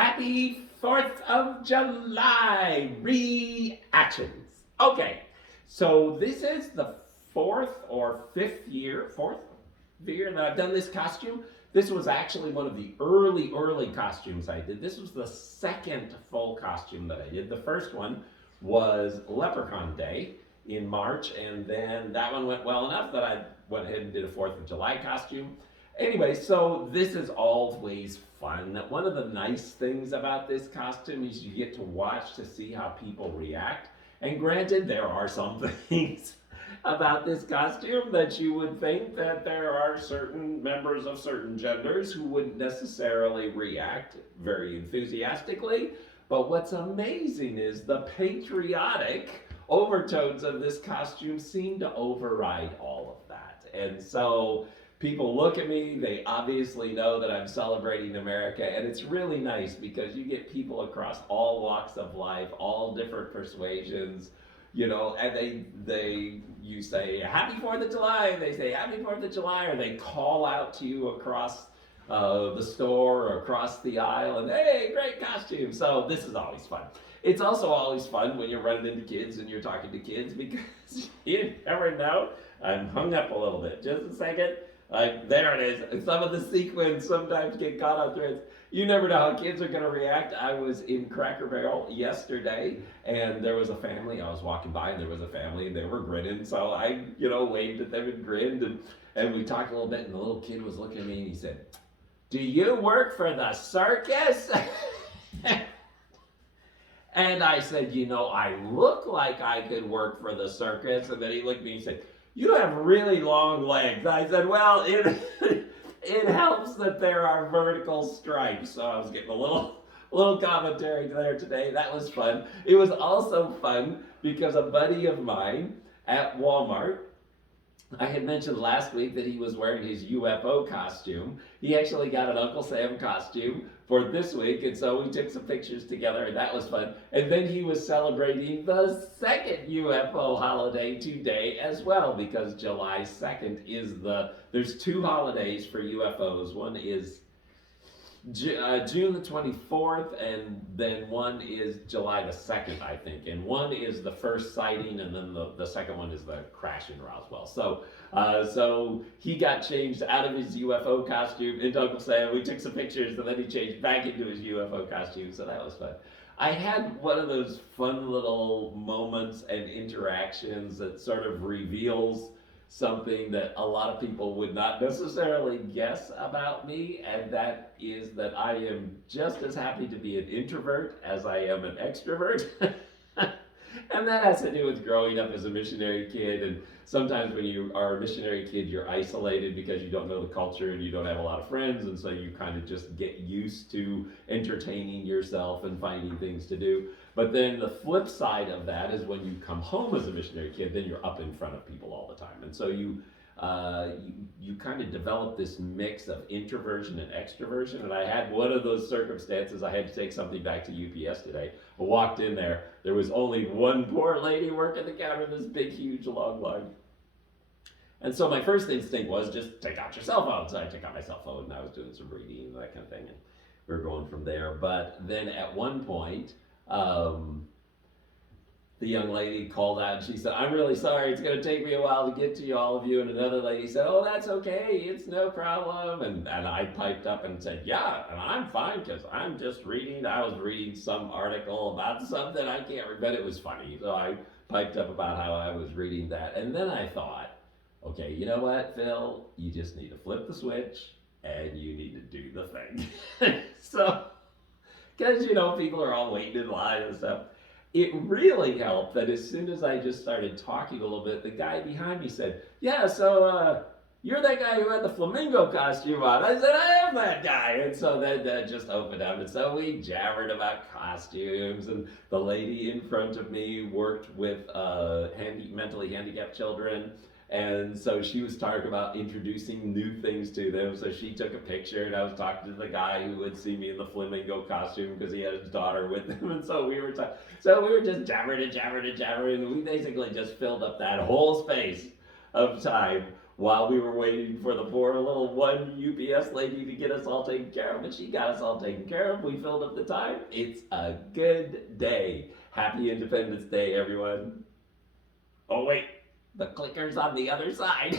Happy 4th of July reactions. Okay, so this is the fourth year that I've done this costume. This was actually one of the early costumes I did. This was the second full costume that I did. The first one was Leprechaun Day in March, and then that one went well enough that I went ahead and did a 4th of July costume. Anyway, so this is always fun. One of the nice things about this costume is you get to watch to see how people react. And granted, there are some things about this costume that you would think that there are certain members of certain genders who wouldn't necessarily react very enthusiastically. But what's amazing is the patriotic overtones of this costume seem to override all of that. And so people look at me, they obviously know that I'm celebrating America, and it's really nice because you get people across all walks of life, all different persuasions, and you say Happy 4th of July, they say Happy 4th of July, or they call out to you across the store or across the aisle, and hey, great costume. So this is always fun. It's also always fun when you're running into kids and you're talking to kids because you never know. I'm hung up a little bit. Just a second. There it is. Some of the sequins sometimes get caught on threads. You never know how kids are going to react. I was in Cracker Barrel yesterday, and there was a family. I was walking by, and there was a family, and they were grinning. So I, waved at them and grinned, and we talked a little bit, and the little kid was looking at me, and he said, "Do you work for the circus?" And I said, I look like I could work for the circus. And then he looked at me and said, "You have really long legs." I said, "Well, it helps that there are vertical stripes." So I was getting a little commentary there today. That was fun. It was also fun because a buddy of mine at Walmart, I had mentioned last week that he was wearing his UFO costume. He actually got an Uncle Sam costume for this week, and so we took some pictures together, and that was fun. And then he was celebrating the second UFO holiday today as well, because July 2nd is there's two holidays for UFOs. One is June the 24th, and then one is July the 2nd, I think. And one is the first sighting, and then the second one is the crash in Roswell. So he got changed out of his UFO costume into Uncle Sam. We took some pictures, and then he changed back into his UFO costume, so that was fun. I had one of those fun little moments and interactions that sort of reveals something that a lot of people would not necessarily guess about me, and that is that I am just as happy to be an introvert as I am an extrovert. And that has to do with growing up as a missionary kid, and sometimes when you are a missionary kid, you're isolated because you don't know the culture and you don't have a lot of friends, and so you kind of just get used to entertaining yourself and finding things to do. But then the flip side of that is when you come home as a missionary kid, then you're up in front of people all the time, and so you kind of develop this mix of introversion and extroversion. And I had one of those circumstances. I had to take something back to UPS today. I walked in there. There was only one poor lady working the counter, this big, huge, long line. And so my first instinct was just take out your cell phone. So I took out my cell phone, and I was doing some reading and that kind of thing. And we were going from there. But then at one point, the young lady called out and she said, "I'm really sorry, it's going to take me a while to get to you, all of you." And another lady said, "Oh, that's okay, it's no problem." And I piped up and said, "Yeah, and I'm fine because I'm just reading. I was reading some article about something, I can't remember, but it was funny." So I piped up about how I was reading that. And then I thought, okay, you know what, Phil? You just need to flip the switch and you need to do the thing. So, because, people are all waiting in line and stuff. It really helped that as soon as I just started talking a little bit, the guy behind me said, "Yeah, so you're that guy who had the flamingo costume on." I said, "I am that guy." And so that just opened up. And so we jabbered about costumes. And the lady in front of me worked with mentally handicapped children. And so she was talking about introducing new things to them. So she took a picture, and I was talking to the guy who would see me in the flamingo costume because he had his daughter with him. And so we were just jabbering and jabbering and jabbering. And we basically just filled up that whole space of time while we were waiting for the poor little one UPS lady to get us all taken care of. But she got us all taken care of. We filled up the time. It's a good day. Happy Independence Day, everyone. Oh, wait. The clicker's on the other side.